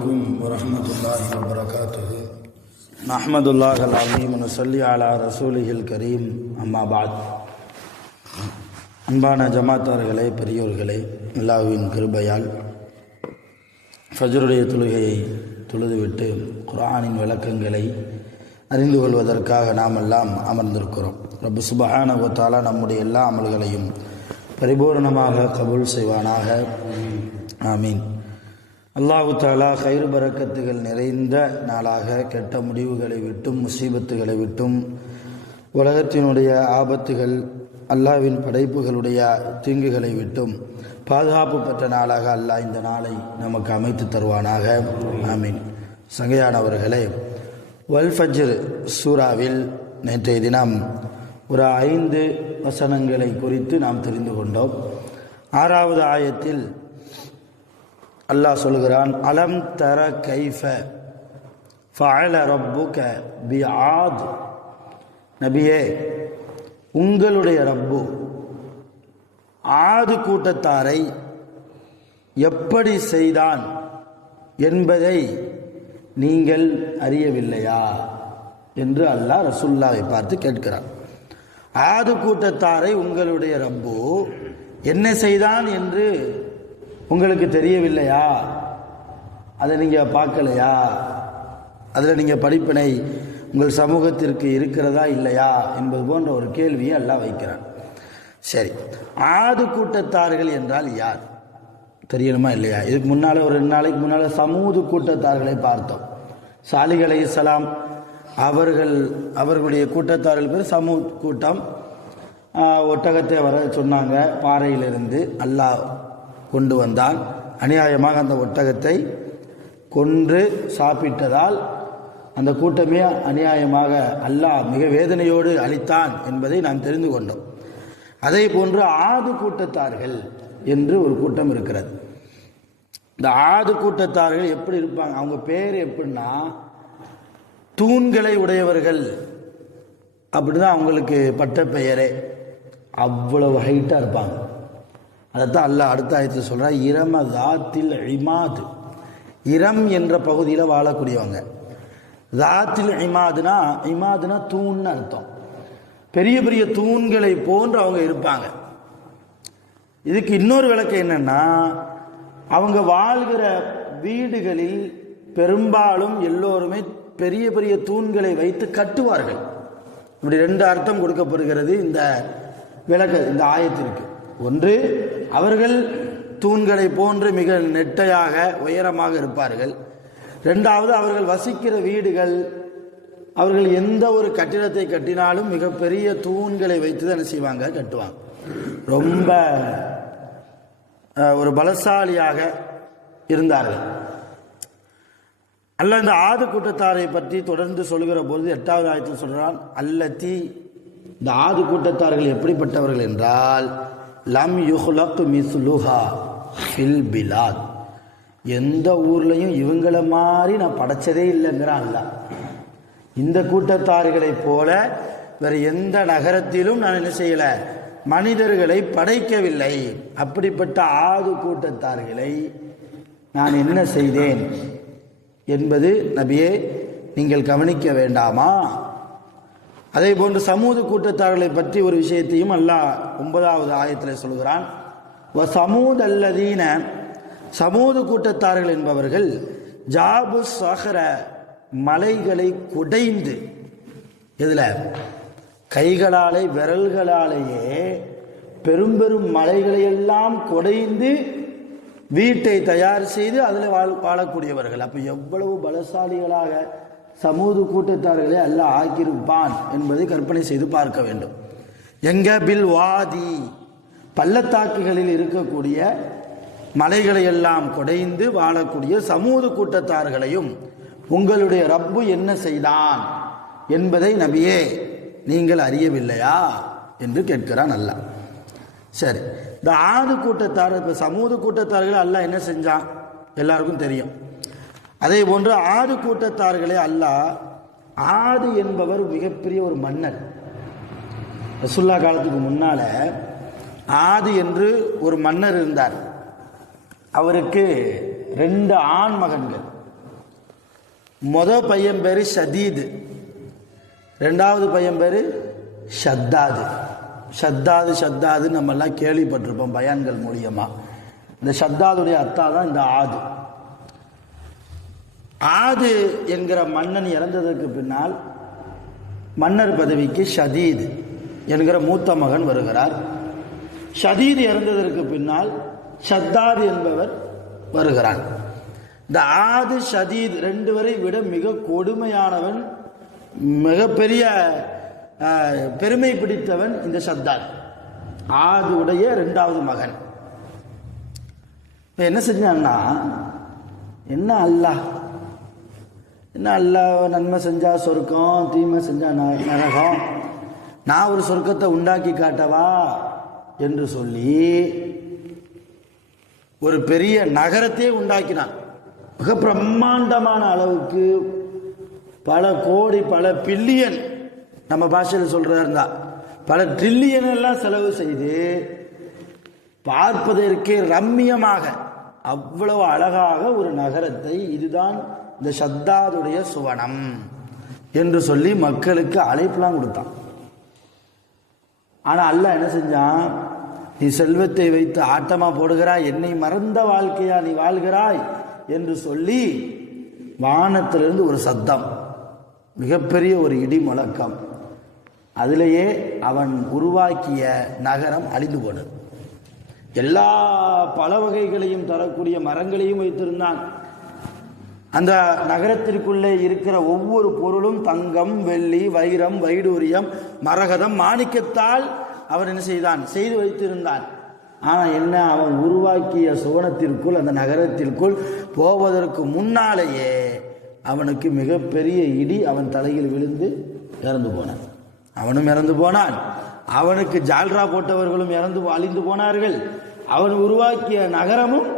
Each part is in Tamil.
عليكم ورحمة الله وبركاته نحمد الله العظيم ونصلي على رسوله الكريم أما بعد அன்பான ஜமாத்தார்களே, பெரியோர்களே, அல்லாஹ்வின் கிருபையால் ஃபஜ்ருடைய தொழுகையை தொழுதுவிட்டு குர்ஆனின் விளக்கங்களை அறிந்து கொள்வதற்காக நாம் எல்லாம் அமர்ந்திருக்கிறோம். ரப்பு சுப்ஹானஹு வ தஆலா நம்முடைய எல்லா அமல்களையும் பரிபூர்ணமாக கபூல் செய்வானாக. ஆமீன். அல்லாஹு தஆலா கைர் பரக்கத்துகள் நிறைந்த நாளாக கெட்ட முடிவுகளை விட்டும் முசீபத்துகளை விட்டும் உலகத்தினுடைய ஆபத்துகள் அல்லாஹ்வின் படைப்புகளுடைய தீங்குகளை விட்டும் பாதுகாப்பு பெற்ற நாளாக அல்லாஹ் இந்த நாளை நமக்கு அமைத்து தருவானாக. ஆமீன். சங்கையானவர்களே, வல் ஃபஜ்ர் சூராவில் நேற்றைய தினம் ஒரு 5 வசனங்களை குறித்து நாம் தெரிந்து கொண்டோம். 6வது ஆயத்தில் அல்லாஹ் சொல்கிறான், அலம் தர கைஃப ஃபஅல ரப்புக பிஆத். நபியே, உங்களுடைய ரப்பு ஆது கூட்டத்தாரை எப்படி செய்தான் என்பதை நீங்கள் அறியவில்லையா என்று அல்லாஹ் ரசூலுல்லாஹை பார்த்து கேட்கிறார். ஆது கூட்டத்தாரை உங்களுடைய ரப்பு என்ன செய்தான் என்று உங்களுக்கு தெரியவில்லையா? அதை நீங்கள் பார்க்கலையா? அதில் நீங்கள் படிப்பினை உங்கள் சமூகத்திற்கு இருக்கிறதா இல்லையா என்பது போன்ற ஒரு கேள்வியை அல்லாஹ் வைக்கிறான். சரி, ஆது கூட்டத்தார்கள் என்றால் யார் தெரியணுமா இல்லையா? இதுக்கு முன்னால் ஒரு 2 நாளைக்கு முன்னால் சமூது கூட்டத்தார்களை பார்த்தோம். சாலிஹ் அலைஹிஸ்ஸலாம் அவர்களுடைய கூட்டத்தார்கள் பேர் சமூத் கூட்டம். ஒட்டகத்தை வர சொன்னாங்க, பாறையிலிருந்து அல்லாஹ் கொண்டு வந்தான். அநியாயமாக அந்த ஒட்டகத்தை கொன்று சாப்பிட்டதால் அந்த கூட்டமே அநியாயமாக அல்லாஹ் மிக வேதனையோடு அழித்தான் என்பதை நாம் தெரிந்து கொண்டோம். அதே போன்று ஆது கூட்டத்தார்கள் என்று ஒரு கூட்டம் இருக்கிறது. இந்த ஆது கூட்டத்தார்கள் எப்படி இருப்பாங்க? அவங்க பேர் எப்படின்னா தூண்களை உடையவர்கள் அப்படிதான் அவங்களுக்கு பட்ட பெயரே. அவ்வளவு ஹைட்டாக இருப்பாங்க. அதைத்தான் அல்லாஹ் அடுத்த ஆயத்தில் சொல்கிறார், இரம தாத்தில் இமாது. இரம் என்ற பகுதியில் வாழக்கூடியவங்க. தாத்தில் இமாதுனா தூண்னு அர்த்தம். பெரிய பெரிய தூண்களை போன்று அவங்க இருப்பாங்க. இதுக்கு இன்னொரு விளக்கம் என்னன்னா, அவங்க வாழ்கிற வீடுகளில் பெரும்பாலும் எல்லோருமே பெரிய பெரிய தூண்களை வைத்து கட்டுவார்கள். இப்படி 2 அர்த்தம் கொடுக்கப்படுகிறது இந்த இந்த ஆயத்திற்கு. ஒன்று, அவர்கள் தூண்களை போன்று மிக நெட்டையாக உயரமாக இருப்பார்கள். 2வது, அவர்கள் வசிக்கிற வீடுகள், அவர்கள் எந்த ஒரு கட்டிடத்தை கட்டினாலும் மிகப்பெரிய தூண்களை வைத்து தான் செய்வாங்க, கட்டுவாங்க. ரொம்ப ஒரு பலசாலியாக இருந்தார்கள். அல்லாஹ் இந்த ஆது கூட்டத்தாரை பற்றி தொடர்ந்து சொல்கிற பொழுது 8வது ஆயத்தில் சொல்கிறான், அல்லத்தி, இந்த ஆது கூட்டத்தார்கள் எப்படிப்பட்டவர்கள் என்றால், லம் யுஹ்லக் மிஸ்லுஹா ஃபில் பிலாத். எந்த ஊர்லையும் இவங்களை மாதிரி நான் படைச்சதே இல்லைங்கிறான் அல்லாஹ். இந்த கூட்டத்தார்களைப் போல வேற எந்த நகரத்திலும் நான் என்ன செய்யல, மனிதர்களை படைக்கவில்லை. அப்படிப்பட்ட ஆது கூட்டத்தார்களை நான் என்ன செய்தேன் என்பது நபியே நீங்கள் கவனிக்க வேண்டாமா? அதே போன்று சமூது கூட்டத்தார்களை பற்றி ஒரு விஷயத்தையும் அல்லாஹ் 9வது ஆயத்தில் சொல்கிறான், வ சமூத் அல்லதீன, சமூது கூட்டத்தார்கள் என்பவர்கள் ஜாபு சஹர, மலைகளை குடைந்து, இதில் கைகளாலே விரல்களாலேயே பெரும் பெரும் மலைகளை எல்லாம் குடைந்து வீட்டை தயார் செய்து அதில் வாழக்கூடியவர்கள். அப்போ எவ்வளவு பலசாலிகளாக சமூது கூட்டத்தார்களை அல்லாஹ் ஆக்கியிருப்பான் என்பதை கற்பனை செய்து பார்க்க வேண்டும். எங்க பில் வாதி, பள்ளத்தாக்குகளில் இருக்கக்கூடிய மலைகளை எல்லாம் குடைந்து வாழக்கூடிய சமூது கூட்டத்தார்களையும் உங்களுடைய ரப்பு என்ன செய்தான் என்பதை நபியே நீங்கள் அறியவில்லையா என்று கேட்கிறான் அல்லாஹ். சரி, இந்த ஆது கூட்டத்தார், இப்போ சமூது கூட்டத்தார்கள் அல்லாஹ் என்ன செஞ்சான் எல்லாருக்கும் தெரியும். அதே போன்று ஆது கூட்டத்தார்களை அல்லாஹ், ஆது என்பவர் மிகப்பெரிய ஒரு மன்னர். ரசூலுல்லா காலத்துக்கு முன்னால ஆது என்று ஒரு மன்னர் இருந்தார். அவருக்கு 2 ஆண் மகன்கள். பையன் பேர் ஷதீது, ரெண்டாவது பையன் பேர் ஷத்தாது. ஷத்தாது நம்மெல்லாம் கேள்விப்பட்டிருப்போம் பயான்கள் மூலியமா. இந்த ஷத்தாதுடைய அத்தா தான் இந்த ஆது. ஆது என்கிற மன்னன் இறந்ததற்கு பின்னால் மன்னர் பதவிக்கு ஷதீத் என்கிற மூத்த மகன் வருகிறார். ஷதீத் இறந்ததற்கு பின்னால் ஷத்தாது என்பவர் வருகிறான். இந்த ஆது ஷதீத் ரெண்டு வரை விட மிக கொடுமையானவன், மிகப்பெரிய பெருமை பிடித்தவன் இந்த ஷத்தாத், ஆதுடைய இரண்டாவது மகன். என்ன செஞ்சான்னா, என்ன அல்லாஹ் நன்மை செஞ்சா சொர்க்கம், தீமை செஞ்சா நரகம், நான் ஒரு சொர்க்கத்தை உண்டாக்கி காட்டவா என்று சொல்லி ஒரு பெரிய நகரத்தையே உண்டாக்கினான். மிக பிரம்மாண்டமான அளவுக்கு பல கோடி, பல பில்லியன், நம்ம பாஷையில் சொல்றதா இருந்தா பல ட்ரில்லியன் எல்லாம் செலவு செய்து பார்ப்பதற்கே ரம்மியமாக அவ்வளவு அழகாக ஒரு நகரத்தை, இதுதான் இந்த ஷத்தாதுடைய சுவனம் என்று சொல்லி மக்களுக்கு அழைப்புலாம் கொடுத்தான். ஆனா அல்லாஹ் என்ன செஞ்சான், நீ செல்வத்தை வைத்து ஆட்டமா போடுகிறாய், என்னை மறந்த வாழ்க்கையா நீ வாழ்கிறாய் என்று சொல்லி வானத்திலிருந்து ஒரு சத்தம், மிகப்பெரிய ஒரு இடி முழக்கம். அதிலேயே அவன் உருவாக்கிய நகரம் அழிந்து போனது. எல்லா பல வகைகளையும் தரக்கூடிய மரங்களையும் வைத்திருந்தான். அந்த நகரத்திற்குள்ளே இருக்கிற ஒவ்வொரு பொருளும் தங்கம், வெள்ளி, வைரம், வைடூரியம், மரகதம், மாணிக்கத்தால் அவன் என்ன செய்தான், செய்து வைத்திருந்தான். ஆனால் என்ன, அவன் உருவாக்கிய சுவனத்திற்குள், அந்த நகரத்திற்குள் போவதற்கு முன்னாலேயே அவனுக்கு மிகப்பெரிய இடி அவன் தலையில் விழுந்து இறந்து போனான். அவனும் இறந்து போனான், அவனுக்கு ஜால்ரா போட்டவர்களும் அழிந்து போனார்கள், அவன் உருவாக்கிய நகரமும்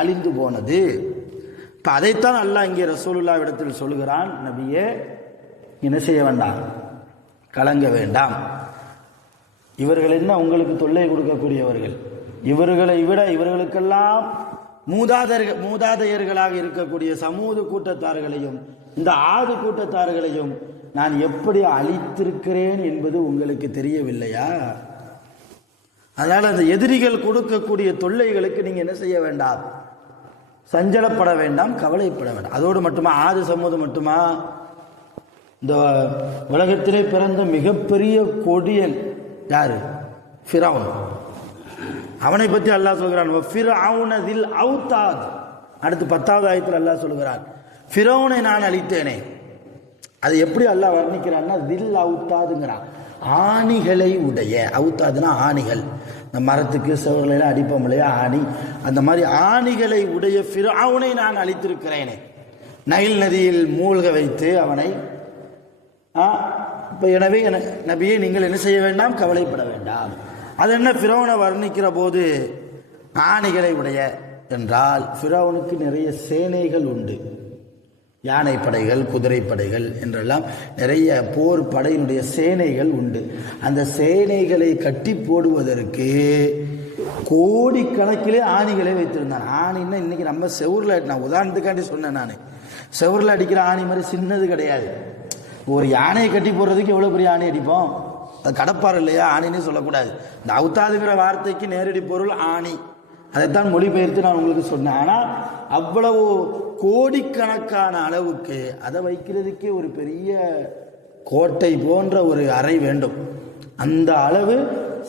அழிந்து போனது. இப்போ அதைத்தான் அல்லாஹ் இங்கே ரசூலுல்லாஹ் இடத்தில் சொல்கிறான், நபியே என்ன செய்ய வேண்டாம், கலங்க வேண்டாம். இவர்கள் என்ன உங்களுக்கு தொல்லை கொடுக்கக்கூடியவர்கள், இவர்களை விட இவர்களுக்கெல்லாம் மூதாதையர்களாக இருக்கக்கூடிய சமூக கூட்டத்தார்களையும் இந்த ஆது கூட்டத்தார்களையும் நான் எப்படி அழித்திருக்கிறேன் என்பது உங்களுக்கு தெரியவில்லையா? அதனால அந்த எதிரிகள் கொடுக்கக்கூடிய தொல்லைகளுக்கு நீங்க என்ன செய்ய வேண்டாம், சஞ்சலப்பட வேண்டாம், கவலைப்பட வேண்டாம். அதோடு மட்டுமா, ஆது சமூகம் மட்டுமா, இந்த உலகத்திலே பிறந்த மிகப்பெரிய கொடியன் யாரு, ஃபிரௌன். அவனை பற்றி அல்லாஹ் சொல்கிறான், ஃபிரௌனதில் அவுதாத். அடுத்து 10வது ஆயத்தில் அல்லாஹ் சொல்கிறான், ஃபிரௌனை நான் அழித்தேனே. அது எப்படி அல்லாஹ் வர்ணிக்கிறான்னா, தில் அவுத்தாதுங்கிறான், ஆணிகளை உடைய. அவுத்தாதுனா ஆணிகள், இந்த மரத்துக்கு செவர்களெல்லாம் அடிப்போம் இல்லையா, ஆணி, அந்த மாதிரி ஆணிகளை உடைய ஃபிரௌனை நான் அழித்திருக்கிறேனே. நைல் நதியில் மூழ்க வைத்து அவனை. இப்போ எனவே நபியே நீங்கள் என்ன செய்ய வேண்டாம், கவலைப்பட வேண்டாம். அது என்ன, ஃபிரௌனை வர்ணிக்கிற போது ஆணிகளை உடைய என்றால், ஃபிரௌனுக்கு நிறைய சேனைகள் உண்டு, யானை படைகள், குதிரை படைகள் என்றெல்லாம் நிறைய போர் படையினுடைய சேனைகள் உண்டு. அந்த சேனைகளை கட்டி போடுவதற்கு கோடிக்கணக்கிலே ஆணிகளை வைத்திருந்தான். ஆணின்னா இன்னைக்கு நம்ம செவுரில், நான் உதாரணத்துக்காண்டி சொன்னேன், நான் செவுரில் அடிக்கிற ஆணி மாதிரி சின்னது கிடையாது. ஒரு யானையை கட்டி போடுறதுக்கு எவ்வளோ பெரிய ஆணி அடிப்போம், அது கடப்பார் இல்லையா, ஆணின்னு சொல்லக்கூடாது. இந்த அவுத்தாதுங்கிற வார்த்தைக்கு நேரடி பொருள் ஆணி, அதைத்தான் மொழிபெயர்த்து நான் உங்களுக்கு சொன்னேன். ஆனால் அவ்வளவு கோடிக்கணக்கான அளவுக்கு அதை வைக்கிறதுக்கே ஒரு பெரிய கோட்டை போன்ற ஒரு அறை வேண்டும். அந்த அளவு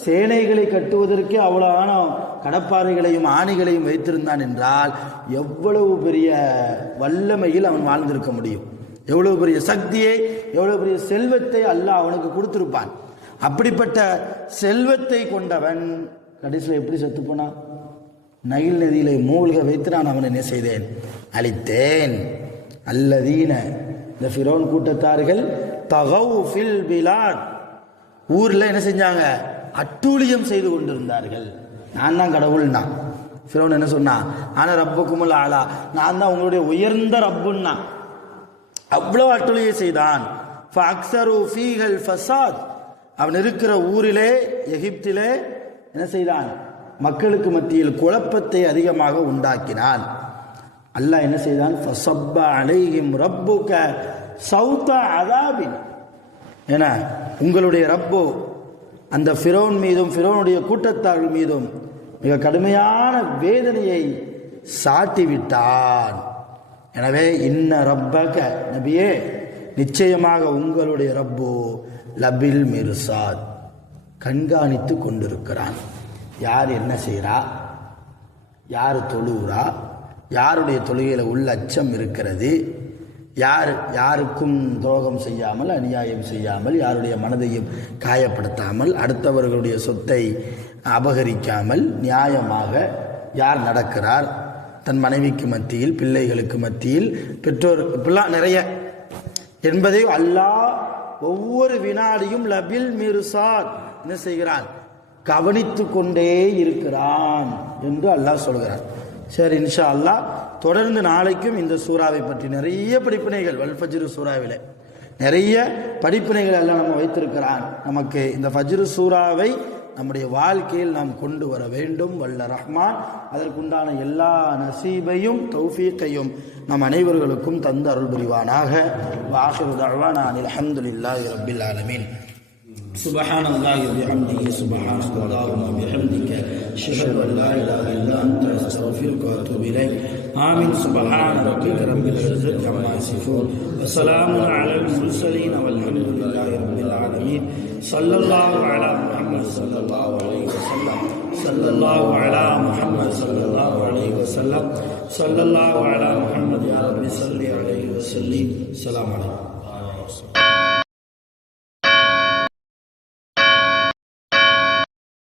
சேனைகளை கட்டுவதற்கே அவ்வளவான கடப்பாறைகளையும் ஆணிகளையும் வைத்திருந்தான் என்றால், எவ்வளவு பெரிய வல்லமையில் அவன் வாழ்ந்திருக்க முடியும், எவ்வளவு பெரிய சக்தியை, எவ்வளவு பெரிய செல்வத்தை அல்லாஹ் அவனுக்கு கொடுத்திருப்பான். அப்படிப்பட்ட செல்வத்தை கொண்டவன் கடைசியில் எப்படி செத்து போனான், நைல் நதியிலே மூழ்க வைத்து நான் அவனை என்ன செய்தேன், அழித்தேன். அல்லதீன, இந்த ஃபிரௌன் கூட்டத்தார்கள், தகவ் ஃபில் பிலாத், ஊரில் என்ன செஞ்சாங்க, அட்டூழியம் செய்து கொண்டிருந்தார்கள். நான் தான் கடவுள்னா. ஃபிரௌன் என்ன சொன்னான், ஆனா ரப்புக்குமுல் ஆலா, நான் தான் உங்களுடைய உயர்ந்த ரப்புன்னா. அவ்வளோ அட்டூழியம் செய்தான். ஃபஅக்ஸரு ஃபீஹல் ஃபஸாத், அவன் இருக்கிற ஊரிலே, எகிப்திலே என்ன செய்தான், மக்களுக்கு மத்தியில் குழப்பத்தை அதிகமாக உண்டாக்கினான். அல்லாஹ் என்ன செய்தான், ஃபஸப்ப அலைஹிம் ரப்புக சௌத அதாபின், ஏன்னா உங்களுடைய ரப்பு அந்த ஃபிரௌன் மீதும் ஃபிரௌனுடைய கூட்டத்தார்கள் மீதும் மிக கடுமையான வேதனையை சாட்டிவிட்டான். எனவே இன்ன ரப்பக, நபியே நிச்சயமாக உங்களுடைய ரப்பு லபில் மிர்சாத், கண்காணித்து கொண்டிருக்கிறான். யார் என்ன செய்கிறா, யார் தொழுகிறா, யாருடைய தொழுகையில் உள்ள அச்சம் இருக்கிறது, யாருக்கும் துரோகம் செய்யாமல், அநியாயம் செய்யாமல், யாருடைய மனதையும் காயப்படுத்தாமல், அடுத்தவர்களுடைய சொத்தை அபகரிக்காமல் நியாயமாக யார் நடக்கிறார், தன் மனைவிக்கு மத்தியில், பிள்ளைகளுக்கு மத்தியில், பெற்றோருக்கு இப்பெல்லாம் நிறைய என்பதை அல்லாஹ் ஒவ்வொரு வினாடியும் லபில் மிர்சாத் என்ன செய்கிறான், கவனித்து கொண்டே இருக்கிறான் என்று அல்லாஹ் சொல்கிறான். சரி, இன்ஷா அல்லாஹ் தொடர்ந்து நாளைக்கும் இந்த சூறாவை பற்றி நிறைய படிப்பினைகள், வல் ஃபஜ்ர் சூறாவிலே நிறைய படிப்பினைகள் எல்லாம் நம்ம வைத்திருக்கிறான். நமக்கு இந்த ஃபஜ்ர் சூறாவை நம்முடைய வாழ்க்கையில் நாம் கொண்டு வர வேண்டும். வல்ல ரஹ்மான் அதற்குண்டான எல்லா நசீபையும் தௌஃபீக்கையும் நம் அனைவர்களுக்கும் தந்து அருள் புரிவானாக. வாஹிரு தஅவானா அல்ஹம்துலில்லாஹி ரப்பில் ஆலமீன். سبحان الله وبحمده سبحانك اللهم وبحمدك أشهد أن لا إله إلا أنت أستغفرك وأتوب إليك. آمين. سبحان ربك رب العزة عما يصفون وسلام على المرسلين والحمد لله رب العالمين. صلى الله على محمد صلى الله عليه وسلم. صلى الله على محمد صلى الله عليه وسلم. صلى الله على محمد يا رب صل عليه وسلم. السلام عليكم.